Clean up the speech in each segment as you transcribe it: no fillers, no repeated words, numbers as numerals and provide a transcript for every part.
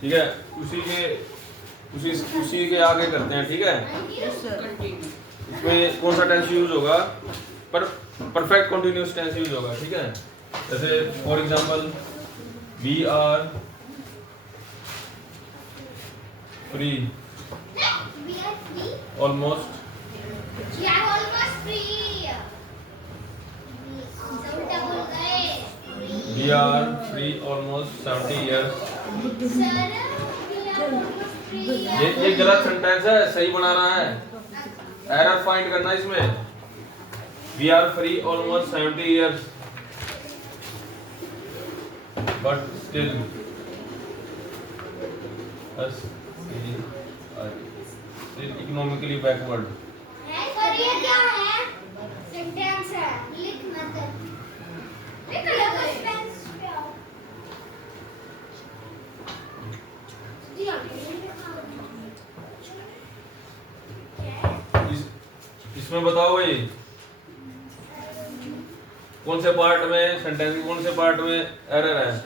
ठीक है, उसी के आगे करते हैं। ठीक है, इसमें कौन सा टेंस यूज होगा? पर परफेक्ट कंटिन्यूअस टेंस यूज होगा। ठीक है, जैसे for example we are free almost we are free almost 70 years। ये गलत सेंटेंस है, सही बनाना है, एरर फाइंड करना है इसमें। We are free almost 70 years but still economically backward. ये क्या है? सेंटेंस है, लिख मत। लिख लो पेंस पे आओ। इसमें बताओ भाई, कौन से पार्ट में सेंटेंस के कौन से पार्ट में एरर है?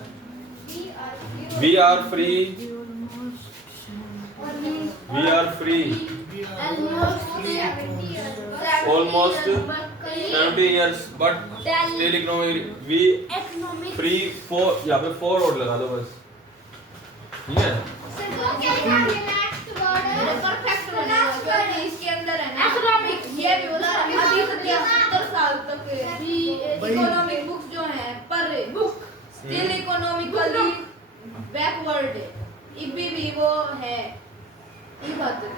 We are free almost 70 years but still economic we free for, यहाँ पे फॉर और लगा दो बस। ठीक है, परफेक्ट बनेगा क्योंकि इसके अंदर है ना इकोनॉमिक। ये भी बोला अभी तक 70 साल तक इकोनॉमिक बुक्स जो है पर बुक स्टिल इकोनॉमिकली बैकवर्ड है। भी वो है ये बात है,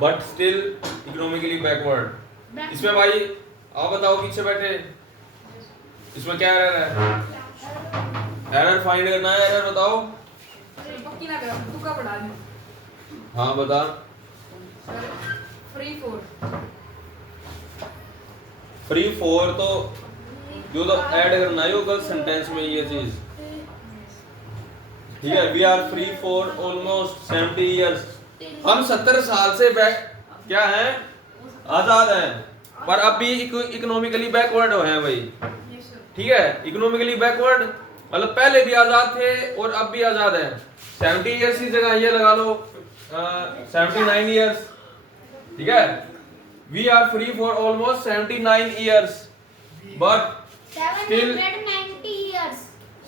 बट स्टिल इकोनॉमिकली बैकवर्ड। इसमें भाई आप बताओ, पीछे बैठे, इसमें क्या एरर है? एरर फाइंड करना है, एरर बताओ। पक्की ना करो, तुक्का पड़ा दे। हाँ बता। फ्री फोर तो जो तो ऐड करना है, वो गलत सेंटेंस में ये चीज। ठीक है, we are free for almost 70 years। हम 70 साल से क्या हैं? आजाद हैं, पर अब भी इकोनॉमिकली बैकवर्ड हैं भाई। ठीक है, इकोनॉमिकली बैकवर्ड मतलब पहले भी आजाद थे और अब भी आजाद हैं। 70 years की जगह ये लगा लो 79 years। ठीक है, we are free for almost 79 years but still 790 years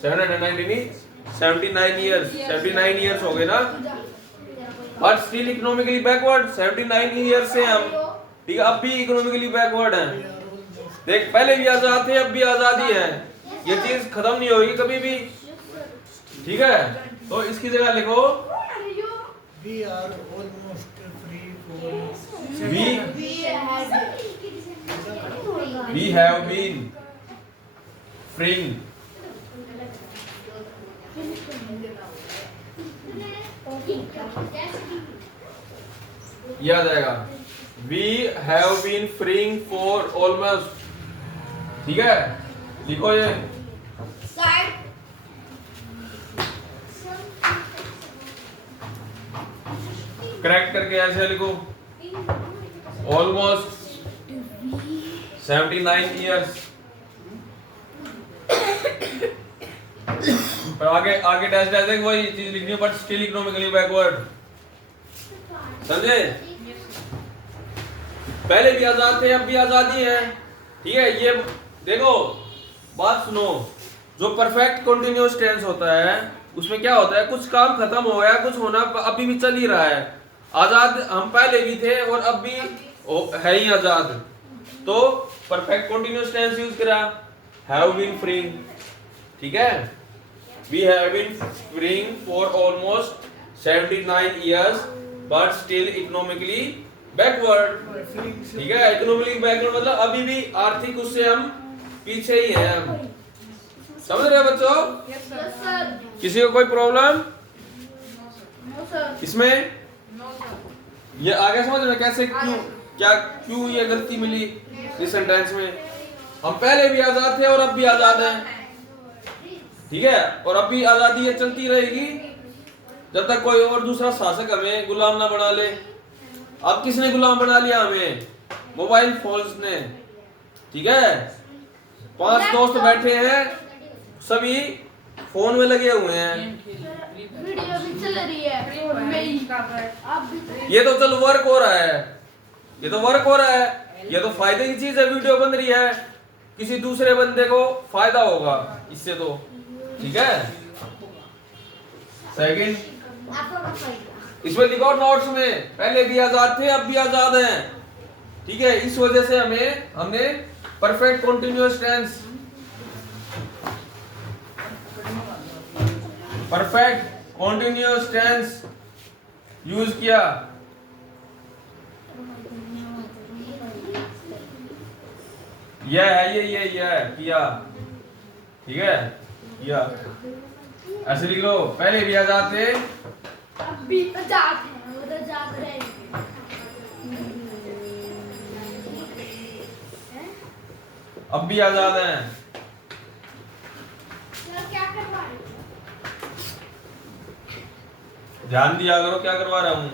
790 नहीं 79 years 79 years हो गए ना, but still economically backward. 79 years से हम, ठीक है, अब भी इकोनॉमिकली बैकवर्ड हैं। देख, पहले भी आजाद थे, अब भी आजादी है, ये चीज खत्म नहीं होगी कभी भी। ठीक है, तो इसकी जगह लिखो We are almost free for we have been freeing। याद आएगा, we have been freeing for almost। ठीक है, लिखो ये साइड करेक्ट करके ऐसे लिखो, ऑलमोस्ट 79 years। पर आगे डैश डैश देख, वही चीज लिखनी है, बट स्टिल इकोनॉमिकली बैकवर्ड। समझे? पहले भी आजाद थे, अब भी आजादी है। ठीक है, ये देखो, बात सुनो, जो परफेक्ट कंटिन्यूअस टेंस होता है उसमें क्या होता है, कुछ काम खत्म हो गया, कुछ होना अभी भी चल ही रहा है। आजाद हम पहले भी थे और अब भी है ही आजाद, तो परफेक्ट कंटिन्यूअस टेंस यूज करा, हैव बीन फ्रीइंग। ठीक है, we have been freeing for almost 79 years but still economically backward. ठीक है, इकोनॉमिकली बैकवर्ड मतलब अभी भी आर्थिक उससे हम पीछे ही हैं हम। समझ रहे हो बच्चों? Yes sir. किसी को कोई प्रॉब्लम नो सर। इसमें? ये आगे समझ में कैसे, क्यों ये गलती मिली इस सेंटेंस में? हम पहले भी आजाद थे और अब भी आजाद हैं। ठीक है, और अब भी आजादी ये चलती रहेगी जब तक कोई और दूसरा शासक हमें गुलाम ना बना ले। अब किसने गुलाम बना लिया हमें? मोबाइल फोन्स ने। ठीक है, 5 दोस्त बैठे हैं, सभी फोन में लगे हुए हैं। वीडियो भी चल रही है और मैं ही आप भी ये तो चल वर्क हो रहा है, ये तो वर्क हो रहा है, ये तो फायदे की चीज है, वीडियो बन रही है, किसी दूसरे बंदे को फायदा होगा इससे तो, ठीक है। सेकंड, इसमें लिखो नोट्स में, पहले भी आजाद थे अब भी आजाद हैं, ठीक है। इस वजह से हमने perfect continuous tense, perfect continuous tense use किया। यह है, ये किया, ठीक है, किया। ऐसे लिख लो, पहले भी आजाद थे अब भी आजाद हैं, वो तो आजाद रहेंगे। अब भी आजाद हैं। क्या करवा रहे हो? ध्यान दिया करो क्या करवा रहा हूँ।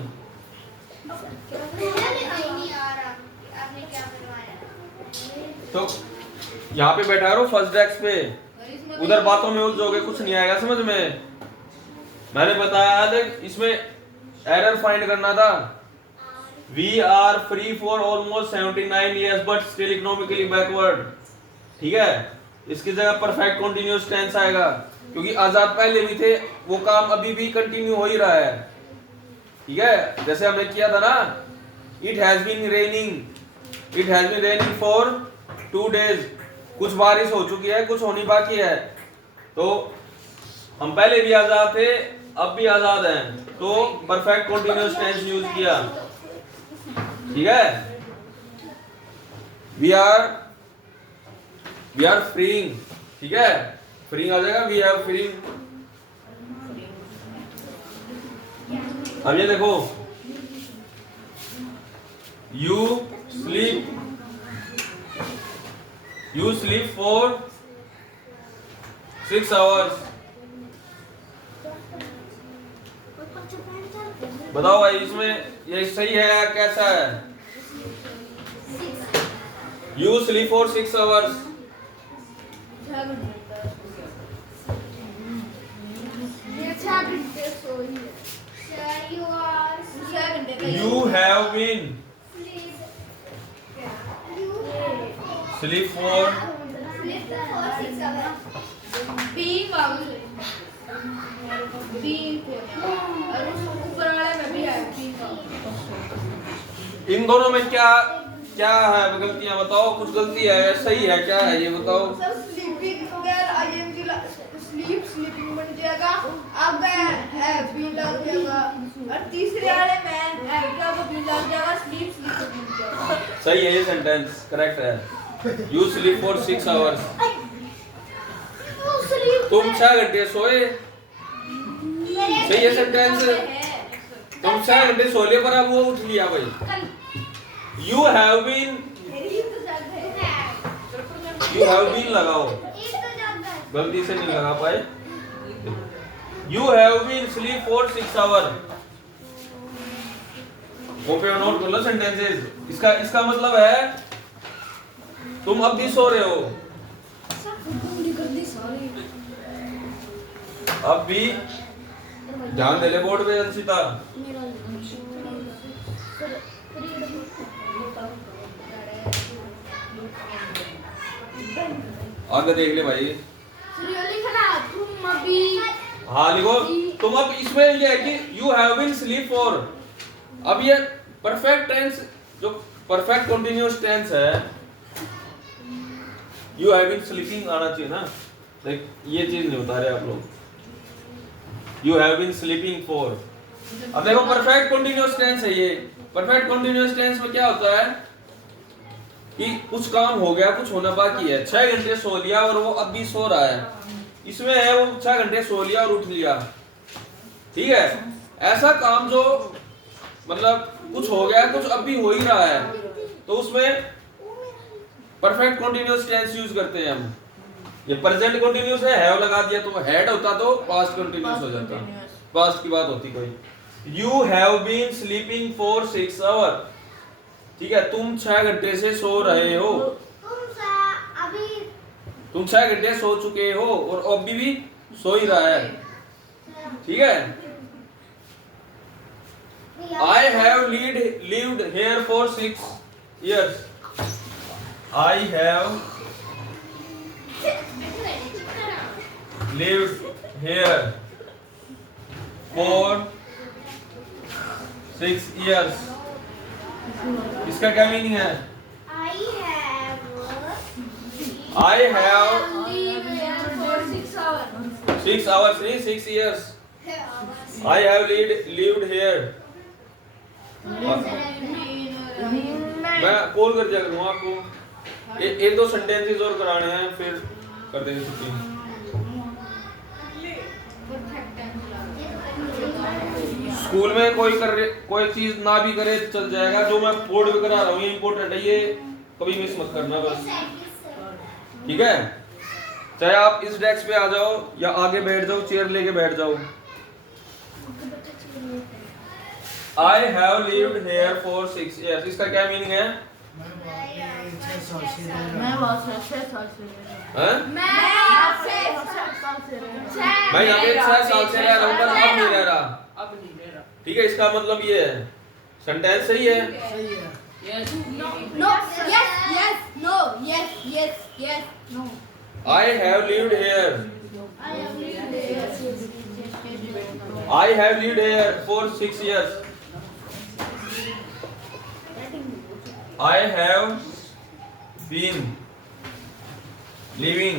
नहीं आ रहा, आपने क्या करवाया? तो यहाँ पे बैठा करो फर्स्ट डेस्क पे, उधर बातों में उलझोगे, कुछ नहीं आएगा समझ में। मैंने बताया देख, इसमें एरर फाइंड करना था। We are free for almost 79 years but still economically backward, ठीक है। इसकी जगह परफेक्ट कंटीन्यूअस टेंस आएगा, क्योंकि आजाद पहले भी थे, वो काम अभी भी कंटिन्यू हो ही रहा है, ठीक है। जैसे हमने किया था ना, it has been raining for 2 days, कुछ बारिश हो चुकी है, कुछ होनी बाकी है। तो हम पहले भी आजाद थे अब भी आजाद हैं, तो परफेक्ट कंटीन्यूअस टेंस यूज किया, ठीक है। वी आर फ्रीइंग, ठीक है, फ्रीइंग आ जाएगा, वी आर फ्रीइंग। अब ये देखो, यू स्लीप फॉर 6 hours। बताओ भाई, इसमें ये सही है या कैसा है? यू स्लीप फॉर 6 hours, ये 6 घंटे सोई है। Sir, you are 6 घंटे का you have been sleep. Sleep for Sleep for 6 hours. Being और उस ऊपर वाले में भी है बीइंग। इन दोनों में क्या क्या है गलतियां? बताओ, कुछ गलती है, सही है, क्या है ये बताओ। सर स्लीपिंग अगर आईएनजी स्लीपिंग बन जाएगा, अब बी लग जाएगा, और तीसरे वाले में क्या वो बी लग जाएगा, स्लीपिंग बन जाएगा। सही है, ये सेंटेंस करेक्ट है। यू स्लीप फॉर 6 hours, तुम 6 घंटे सोए, सही है सेंटेंस। तुम 6 घंटे सो लिए पर अब वो उठ लिया भाई। यू हैव बीन लगाओ, गलती से नहीं लगा पाए। You have been sleep for 6 hours। वो पे नोट कर लो सेंटेंसेस। इसका मतलब है तुम अब भी सो रहे हो, अब भी। ध्यान दे ले बोर्ड पे अंशिता। आगे देख ले भाई। तुम अभी हाँ लिखो, तुम अब इसमें ये है कि you have been sleep for. अब ये परफेक्ट टेंस, जो परफेक्ट कंटीन्यूअस टेंस है, यू हैव बीन स्लीपिंग आना चाहिए ना। देख ये चीज नहीं बता रहे आप लोग। You have been sleeping for. अब देखो परफेक्ट कंटीन्यूअस टेंस है ये। परफेक्ट कंटीन्यूअस टेंस में क्या होता है कि कुछ काम हो गया, कुछ होना बाकी है। 6 घंटे सो लिया और वो अब भी सो रहा है। इसमें है वो 6 घंटे सो लिया और उठ लिया, ठीक है। ऐसा काम जो मतलब कुछ हो गया, कुछ अब भी हो ही रहा है, तो उसमें परफेक्ट कंटीन्यूअस टेंस यूज करते हैं हम। ये प्रेजेंट कंटीन्यूअस है, हैव लगा दिया तो हैड होता तो पास्ट कंटीन्यूअस हो जाता, पास्ट की बात होती कोई। You have been sleeping for 6 hours, ठीक है। तुम 6 घंटे से सो रहे हो, तुम 6 घंटे सो चुके हो और अभी भी सो ही रहा है, ठीक है। I have lived here for 6 years. I have lived here for 6 years. इसका क्या मीनिंग है? I have Live here for 6 hours. 6 hours नहीं 6 years. I have lived here. मैं कॉल कर दिया करूँगा आपको। एक दो सेंटेंसेस और कराने हैं फिर कर देंगे छुट्टी। स्कूल में कोई चीज ना भी करे चल जाएगा, जो मैं बोर्ड पे करा रहा हूँ ये इम्पोर्टेंट है, ये कभी मिस मत करना बस, ठीक है। चाहे आप इस डेस्क पे आ जाओ या आगे बैठ जाओ, चेयर लेके बैठ जाओ। I have lived here for 6 years. इसका क्या मीनिंग है? मैं वहाँ पे 6 साल से रह रहा हूँ। हैं? मैं यहाँ पे 6 साल से रह रहा हूँ, पर अब नहीं रह रहा। अब नहीं रह रहा। ठीक है, इसका मतलब ये है। सेंटेंस सही है? सही है। Yes. No. Yes. Yes. No. Yes. Yes. Yes. No. I have lived here. I have lived here. I have lived here for 6 years. I have been living.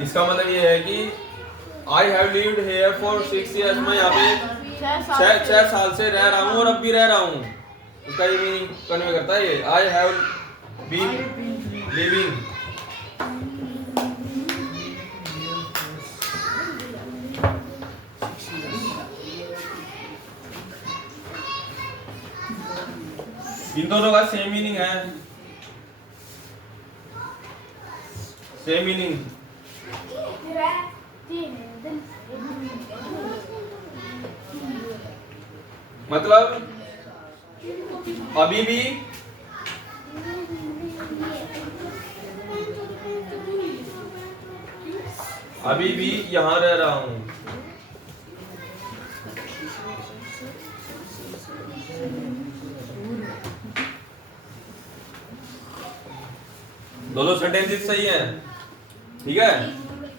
इसका मतलब ये है कि I have lived here for 6 years. मैं यहाँ पे 6 साल से रह रहा हूँ और अब भी रह रहा हूँ। इसका ये मीनिंग कन्वे करता है ये। I have been living. इन दोनों का सेम मीनिंग है, सेम मीनिंग। मतलब अभी भी यहाँ रह रहा हूँ। दोनों सेंटेंसेस सही हैं, ठीक है,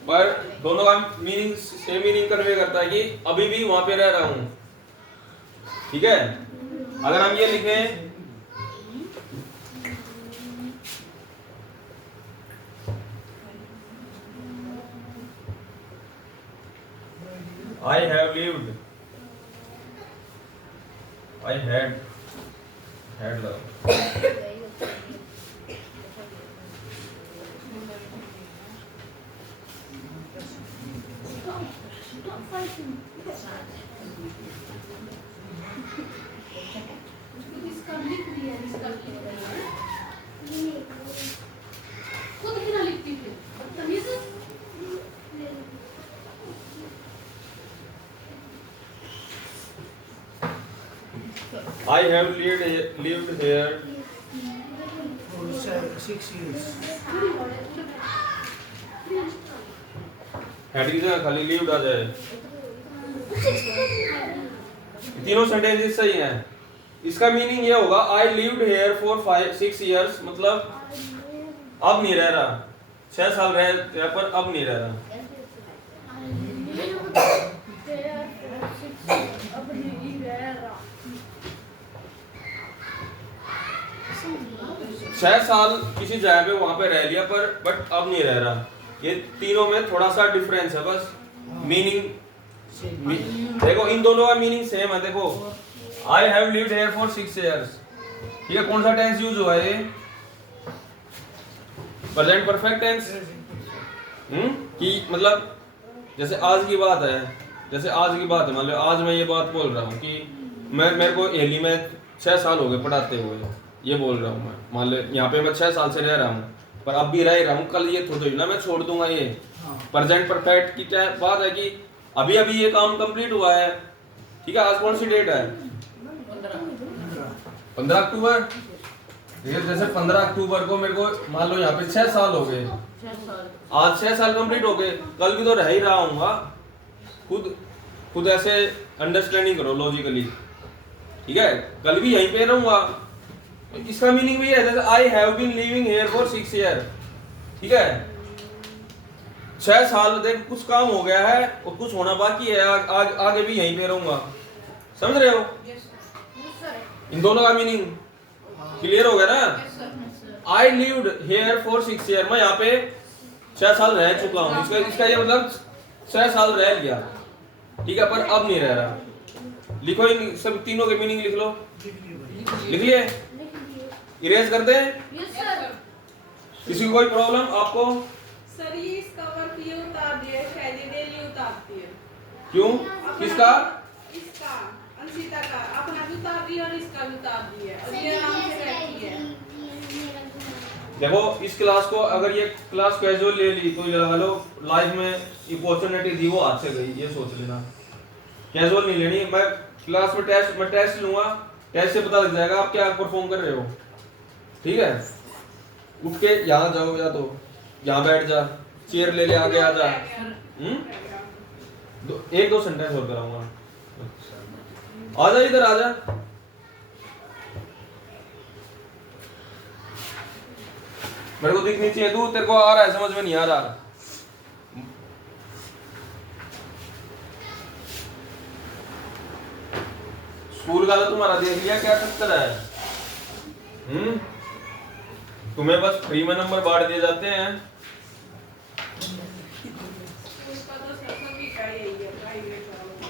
पर दोनों का मीनिंग सेम मीनिंग कन्वे करता है कि अभी भी वहां पे रह रहा हूं, ठीक है। अगर हम ये लिखें I have lived, I had love. I have lived here for 6 years. Heading से खाली lived आ जाए। तीनों सेंटेंसेस सही हैं। इसका मीनिंग ये होगा I lived here for 6 years, मतलब अब नहीं रह रहा। 6 साल रहे पर अब नहीं रह रहा। 6 साल किसी जगह पे वहां पे रह लिया पर बट अब नहीं रह रहा। ये तीनों में थोड़ा सा डिफरेंस है बस, मीनिंग देखो इन दोनों का मीनिंग सेम है। देखो I have lived here for 6 years, ठीक है। कौन सा टेंस यूज हुआ है? Present perfect tense. कि मतलब जैसे आज की बात है, मान लो आज मैं ये बात बोल रहा हूँ कि मेरे को एली में 6 साल हो गए पढ़ाते हुए, ये बोल रहा हूँ मैं। मान लो यहाँ पे मैं 6 साल से रह रहा हूँ पर अब भी रह रहा हूँ, कल ये थोड़ी ना मैं छोड़ दूंगा। ये प्रेजेंट परफेक्ट की क्या बात है कि अभी ये काम कंप्लीट हुआ है, ठीक है। आज कौन सी डेट है? 15 अक्टूबर। जैसे 15 अक्टूबर को मेरे को मान लो यहाँ पे 6 साल हो गए, आज 6 साल कंप्लीट हो गए, कल भी तो रह ही रहा हूँ, खुद खुद ऐसे अंडरस्टैंडिंग करो लॉजिकली, ठीक है। कल भी यहीं पे रहूंगा, इसका मीनिंग भी है जैसे I have been living here for 6 year, ठीक है। 6 साल देख कुछ काम हो गया है और कुछ होना बाकी है, आगे भी यहीं पे रहूंगा, समझ रहे हो? इन दोनों का मीनिंग क्लियर हो गया ना? I lived here for 6 year, मैं यहाँ पे 6 साल रह चुका हूँ, इसका ये मतलब 6 साल रह लिया, ठीक है, पर अब नहीं रह रहा। लिखो इन सब तीनों के मीनिंग लिख लो, लिख लिए? इरेज कर दे? किसी को कोई प्रॉब्लम आपको? सर ये इसका वर्क ये उतार दिया है, शायद ये डेली उतारती है। क्यों? किसका? इसका अंशिता का अपना भी उतार दिया और इसका भी उतार दिया और ये आराम से बैठी है। देखो इस क्लास को अगर ये क्लास कैजुअल ले ली तो लगा लो लाइफ में अपॉर्चुनिटी थी वो हाथ से गई, ये सोच लेना। कैजुअल नहीं लेनी। मैं क्लास में टेस्ट लूंगा, टेस्ट से पता लग जाएगा आप क्या परफॉर्म कर रहे हो, ठीक है। उठ के यहाँ जाओ या तो यहाँ बैठ जा, चेयर ले ले आगे आ जा। एक दो सेंटेंस और कराऊंगा, आजा इधर आजा। मेरे को दिखनी चाहिए, तू तेरे को आ रहा है समझ में नहीं आ रहा। स्कूल का तो तुम्हारा देख लिया क्या चक्कर है। तुम्हें बस फ्री में नंबर बांट दिए जाते हैं। उसका तो सभी का यही है, प्राइवेट वालों का।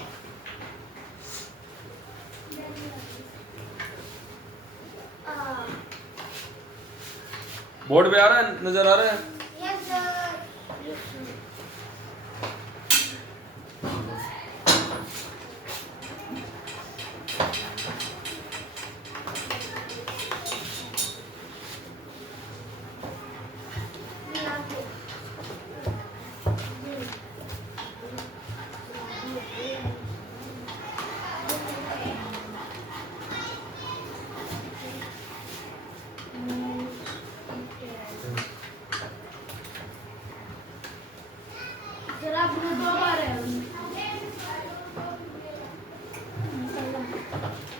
बोर्ड पे आ रहा है, नजर आ रहा है? Yes sir.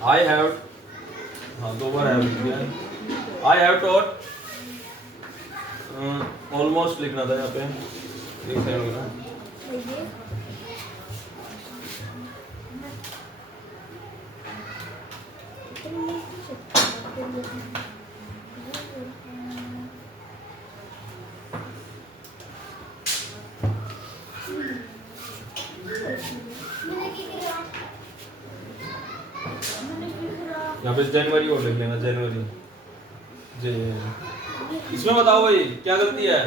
I have, हाँ 2 बार have लिखा है। I have taught, almost लिखना था यहाँ पे, एक सेकंड ना। यहाँ पे जनवरी और लिख लेना, जनवरी। इसमें बताओ भाई क्या गलती है?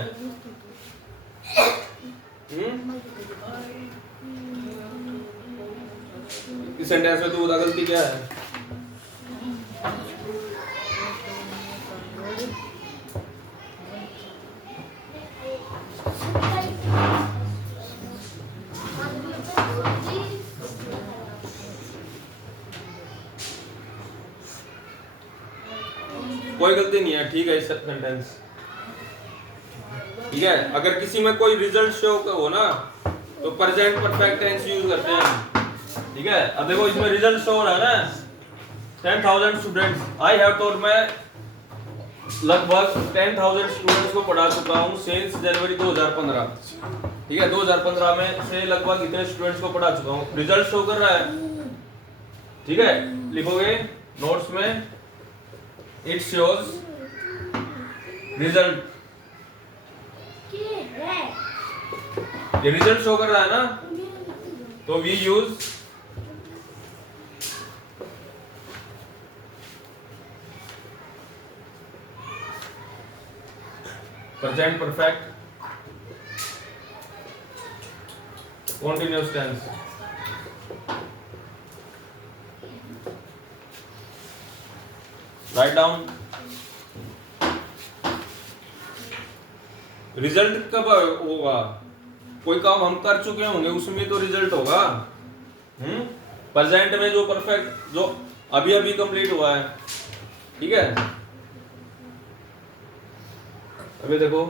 इस सेंटेंस में तो बता गलती क्या है? कोई गलती नहीं है, ठीक है। इस सेंटेंस ठीक है। अगर किसी में कोई रिजल्ट शो हो ना तो प्रेजेंट परफेक्ट टेंस यूज करते हैं, ठीक है। अब देखो इसमें रिजल्ट शो हो रहा है ना 10,000 स्टूडेंट्स। आई हैव टॉट, मैं लगभग 10,000 स्टूडेंट्स को पढ़ा चुका हूँ सिंस जनवरी 2015, ठीक है। 2015 में से लगभग इतने स्टूडेंट्स को पढ़ा चुका हूँ। रिजल्ट शो कर रहा है, ठीक है। लिखोगे नोट्स में इट शोज रिजल्ट, ये रिजल्ट शो कर रहा है ना, तो we use present perfect continuous tense। Write down. Result कब होगा? कोई काम हम कर चुके होंगे उसमें तो रिजल्ट होगा। प्रेजेंट में जो परफेक्ट, जो अभी अभी कंप्लीट हुआ है, ठीक है। अभी देखो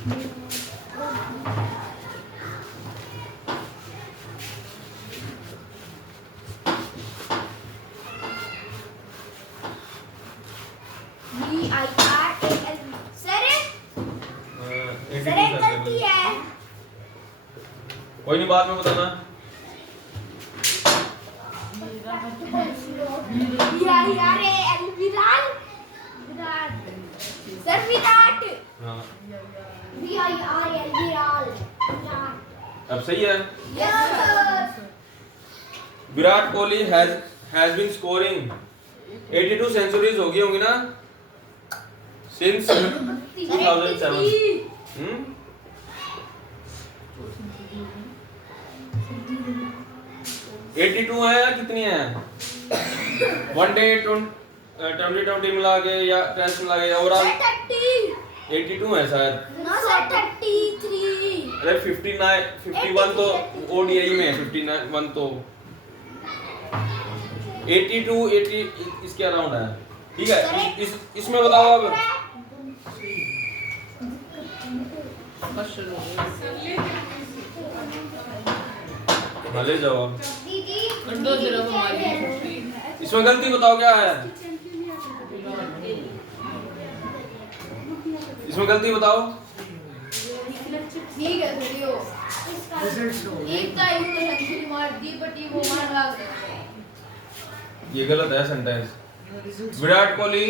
VIRAL सर हाँ, सर एक गलती है कोई नहीं, बाद में बताना। VIRAL विराट सर विराट हाँ, VIRAL विराट अब सही है। Yes sir Virat Kohli has been scoring 82 centuries हो गई होंगी ना सिंस 2007। हम्म 82 है या कितनी है? वनडे 20 मिला के या टेस्ट मिला के ओवरऑल 82 है शायद। नो सर 33 अरे 59 51 तो ओडीआई में है, 51 तो 82 80 इसके अराउंड है। ठीक है, इसमें बताओ अब। हाँ, ले जाओ अब। दीदी कंडो सिर्फ हमारी इसमें गलती बताओ क्या है? इसमें गलती बताओ। ठीक है वीडियो एक का यूं तो सेंचुरी मार दी बट ये वो मार रहा है। ये गलत है sentence. Virat Kohli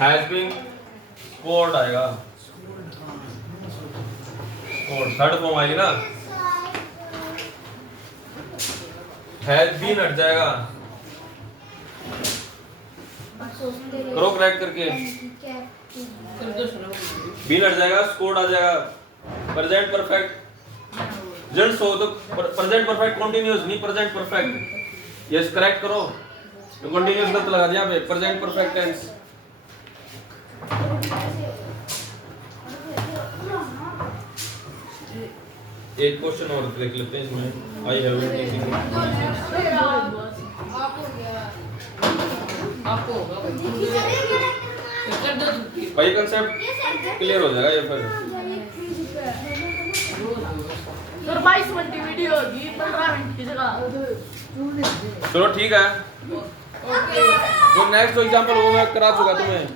has been scored आएगा, स्कोर्ड थर्ड फॉर्म आएगी ना, हैज बीन हट जाएगा, करो करेक्ट करके, कंडो सिर्फ बीन हट जाएगा, स्कोर्ड आ जाएगा। प्रेजेंट परफेक्ट जल्द सो तो प्रेजेंट परफेक्ट कंटीन्यूअस नहीं प्रेजेंट परफेक्ट। यस करेक्ट करो, तो कंटीन्यूअस गलत लगा दिया पे, प्रेजेंट परफेक्ट टेंस। एक क्वेश्चन और देख लेते हैं इसमें। आई हैव आप हो गया आपको होगा कंडो चुकी भाई कंसेप्ट क्लियर हो जाएगा ये फिर। सर 22 मिनट की वीडियो होगी 15 मिनट की जगह। चलो ठीक है, ओके जो नेक्स्ट एग्जांपल वो मैं करा चुका तुम्हें।